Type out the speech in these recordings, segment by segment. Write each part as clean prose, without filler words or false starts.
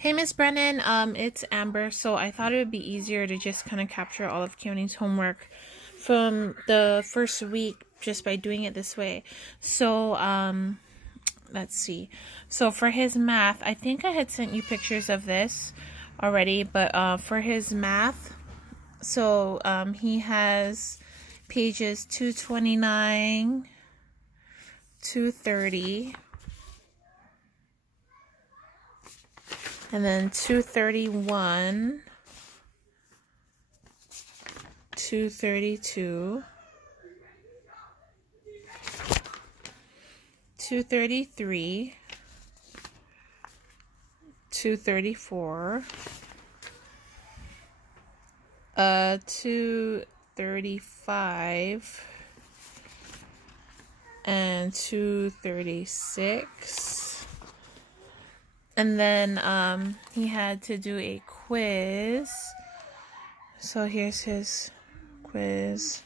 Hey, Miss Brennan, it's Amber. So I thought it would be easier to just kind of capture all of Keoni's homework from the first week just by doing it this way. So, let's see. So for his math, I think I had sent you pictures of this already, but for his math, so he has pages 229, 230. And then 231, 232, 233, 234, 235, and 236. And then he had to do a quiz. So here's his quiz.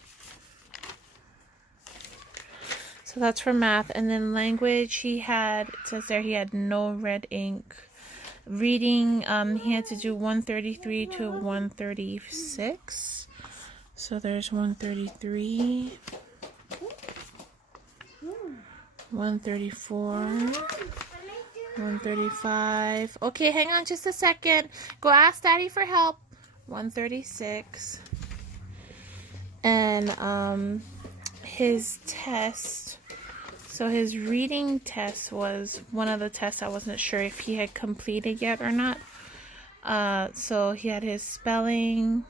So that's for math. And then language, he had, it says there he had no red ink. Reading, he had to do 133 to 136. So there's 133, 134. 135. Okay, hang on just a second. Go ask Daddy for help. 136. And his test. So his reading test was one of the tests I wasn't sure if he had completed yet or not. So he had his spelling.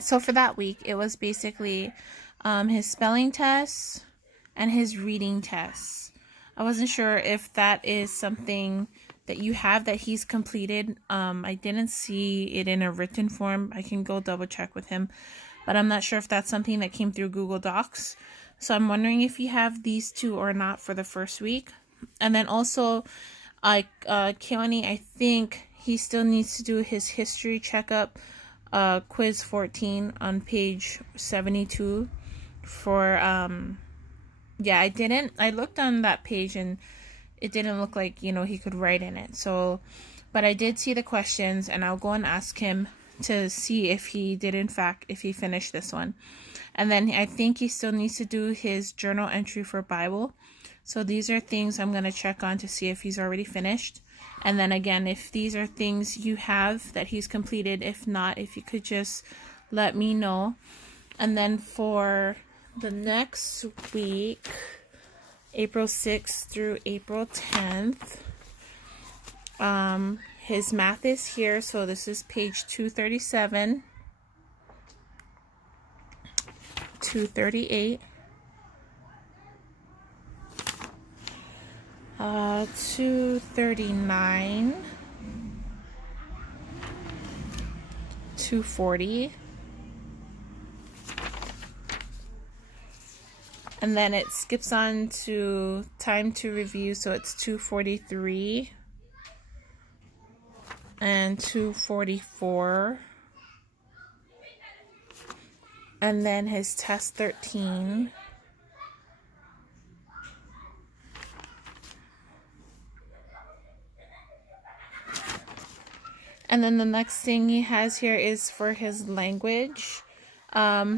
So for that week, it was basically his spelling test and his reading tests. I wasn't sure if that is something that you have that he's completed. I didn't see it in a written form. I can go double check with him, but I'm not sure if that's something that came through Google Docs. So I'm wondering if you have these two or not for the first week. And then also, Keoni, I think he still needs to do his history checkup, quiz 14 on page 72 for, yeah, I looked on that page and it didn't look like, he could write in it. So, but I did see the questions and I'll go and ask him to see if he did, in fact, if he finished this one. And then I think he still needs to do his journal entry for Bible. So these are things I'm going to check on to see if he's already finished. And then again, if these are things you have that he's completed, if not, if you could just let me know. And then for the next week, April 6th through April 10th, his math is here. So this is page 237, 238, 239, 240. And then it skips on to time to review, so it's 243 and 244. And then his test 13. And then the next thing he has here is for his language.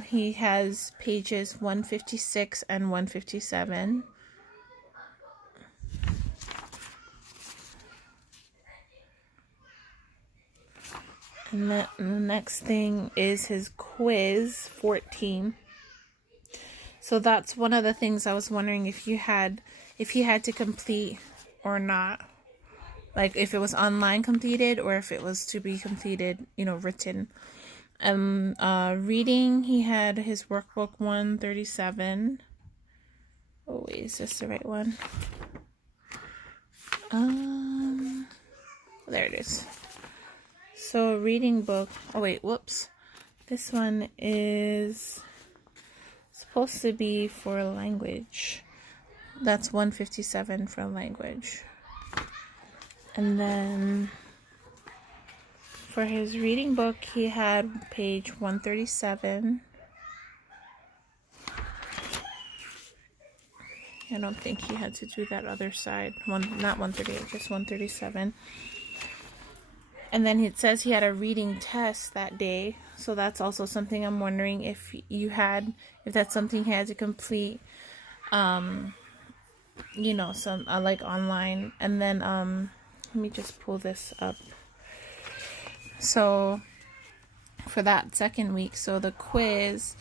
He has pages 156 and 157. And the next thing is his quiz 14. So that's one of the things I was wondering if he had to complete or not. Like if it was online completed or if it was to be completed, written. Reading, he had his workbook 137. Oh wait, is this the right one? There it is. So reading book, oh wait, whoops. This one is supposed to be for language. That's 157 for language. And then for his reading book, he had page 137. I don't think he had to do that other side. Not 138, just 137. And then it says he had a reading test that day. So that's also something I'm wondering if that's something he had to complete, you know, some like online. And then let me just pull this up. So for that second week, so the quiz,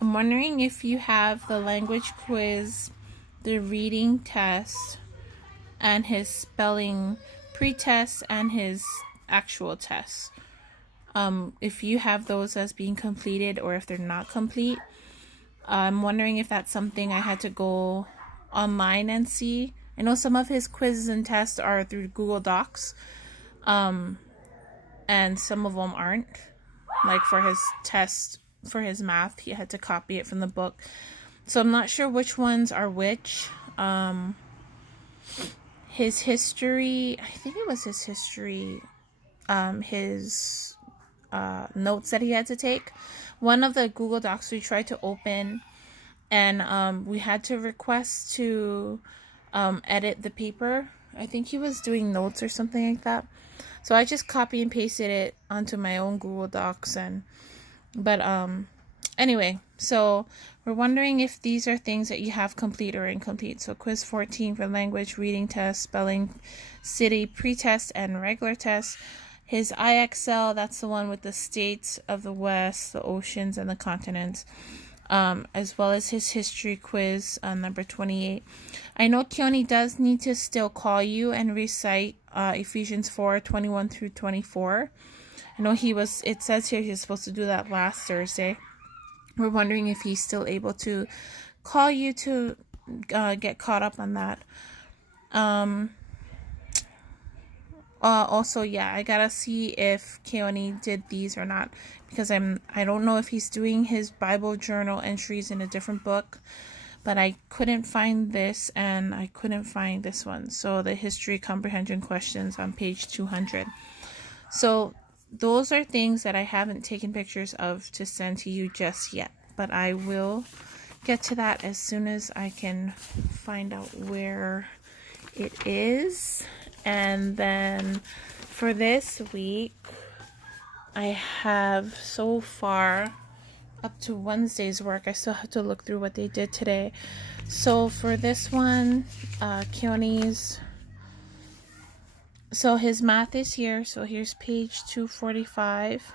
I'm wondering if you have the language quiz, the reading test, and his spelling pre-test and his actual test. If you have those as being completed or if they're not complete, I'm wondering if that's something I had to go online and see. I know some of his quizzes and tests are through Google Docs, and some of them aren't. Like for his test, for his math, he had to copy it from the book. So I'm not sure which ones are which. His history, I think it was his history, his notes that he had to take. One of the Google Docs we tried to open, and we had to request to edit the paper. I think he was doing notes or something like that. So I just copy and pasted it onto my own Google Docs. But anyway, so we're wondering if these are things that you have complete or incomplete. So quiz 14 for language, reading test, spelling, city, pre-test, and regular test. His IXL, that's the one with the states of the West, the oceans, and the continents, as well as his history quiz, number 28. I know Keoni does need to still call you and recite Ephesians 4:21 through 24. I know it says here he's supposed to do that last Thursday. We're wondering if he's still able to call you to get caught up on that. Also, yeah, I gotta see if Keoni did these or not, because I don't know if he's doing his Bible journal entries in a different book, but I couldn't find this and I couldn't find this one. So the history comprehension questions on page 200. So those are things that I haven't taken pictures of to send to you just yet, but I will get to that as soon as I can find out where it is. And then for this week, I have so far up to Wednesday's work. I still have to look through what they did today. So for this one, Keoni's, so his math is here. So here's page 245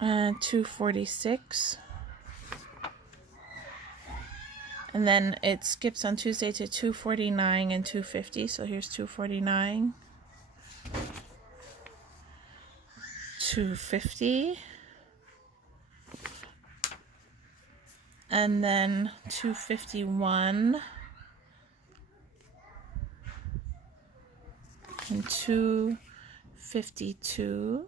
and 246. And then it skips on Tuesday to 249 and 250. So here's 249, 250, and then 251 and 252.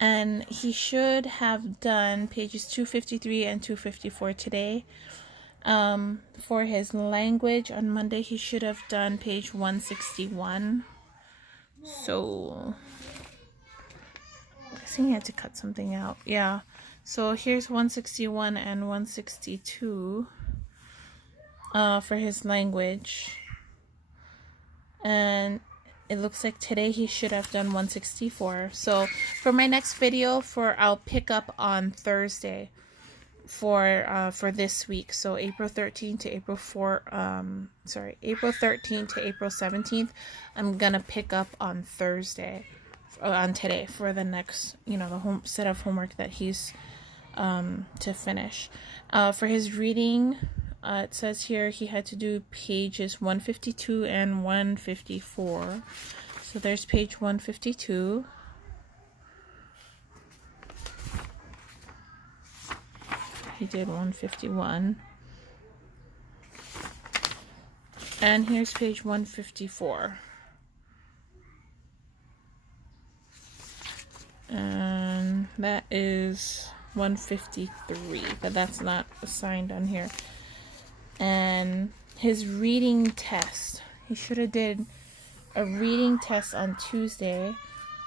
And he should have done pages 253 and 254 today. For his language on Monday, he should have done page 161. So I think he had to cut something out. Yeah. So here's 161 and 162 for his language. And it looks like today he should have done 164. So for my next video, I'll pick up on Thursday for this week. So April 13th to April 13th to April 17th. I'm gonna pick up on Thursday, on today, for the next, the home set of homework that he's to finish. For his reading, it says here he had to do pages 152 and 154. So there's page 152. He did 151. And here's page 154. And that is 153, but that's not assigned on here. And his reading test, he should have did a reading test on Tuesday.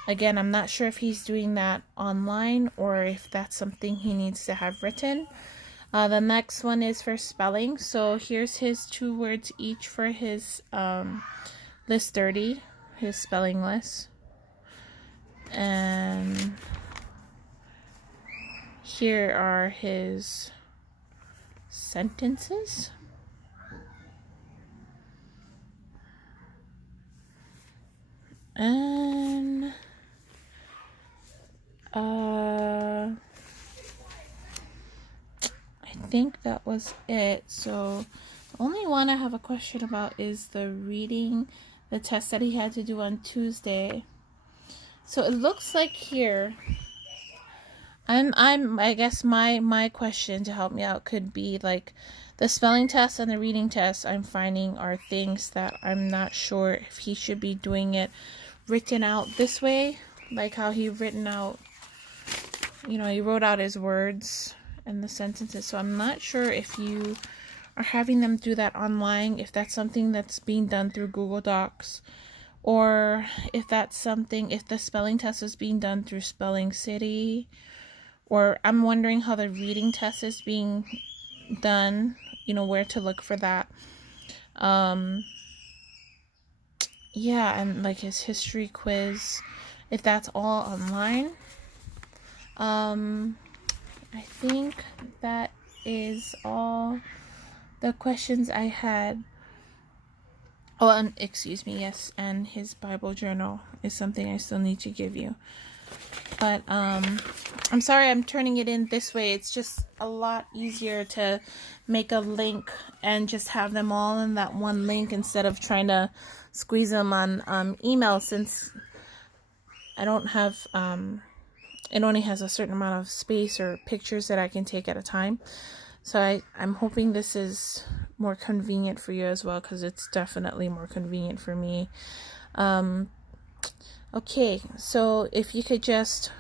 Again, I'm not sure if he's doing that online or if that's something he needs to have written. The next one is for spelling. So here's his 2 words each for his list 30, his spelling list. And here are his sentences. And I think that was it. So the only one I have a question about is the reading, the test that he had to do on Tuesday. So it looks like here, I guess my question to help me out could be like the spelling test and the reading test I'm finding are things that I'm not sure if he should be doing it written out this way, like how he written out, you know, he wrote out his words and the sentences. So I'm not sure if you are having them do that online, if that's something that's being done through Google Docs, or if that's something, if the spelling test is being done through Spelling City, or I'm wondering how the reading test is being done, you know, where to look for that. Yeah, and like his history quiz, if that's all online. I think that is all the questions I had. Oh, excuse me, yes, and his Bible journal is something I still need to give you. But I'm sorry I'm turning it in this way. It's just a lot easier to make a link and just have them all in that one link instead of trying to squeeze them on email, since I don't have it only has a certain amount of space or pictures that I can take at a time. So I'm hoping this is more convenient for you as well, because it's definitely more convenient for me. Okay, so if you could just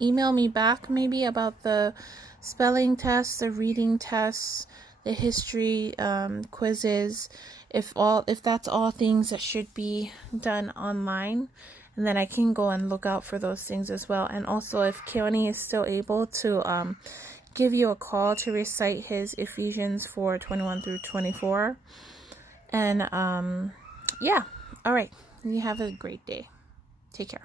email me back maybe about the spelling tests, the reading tests, the history quizzes, if that's all things that should be done online, and then I can go and look out for those things as well. And also if Keoni is still able to give you a call to recite his Ephesians 4:21 through 24. And yeah, all right, you have a great day. Take care.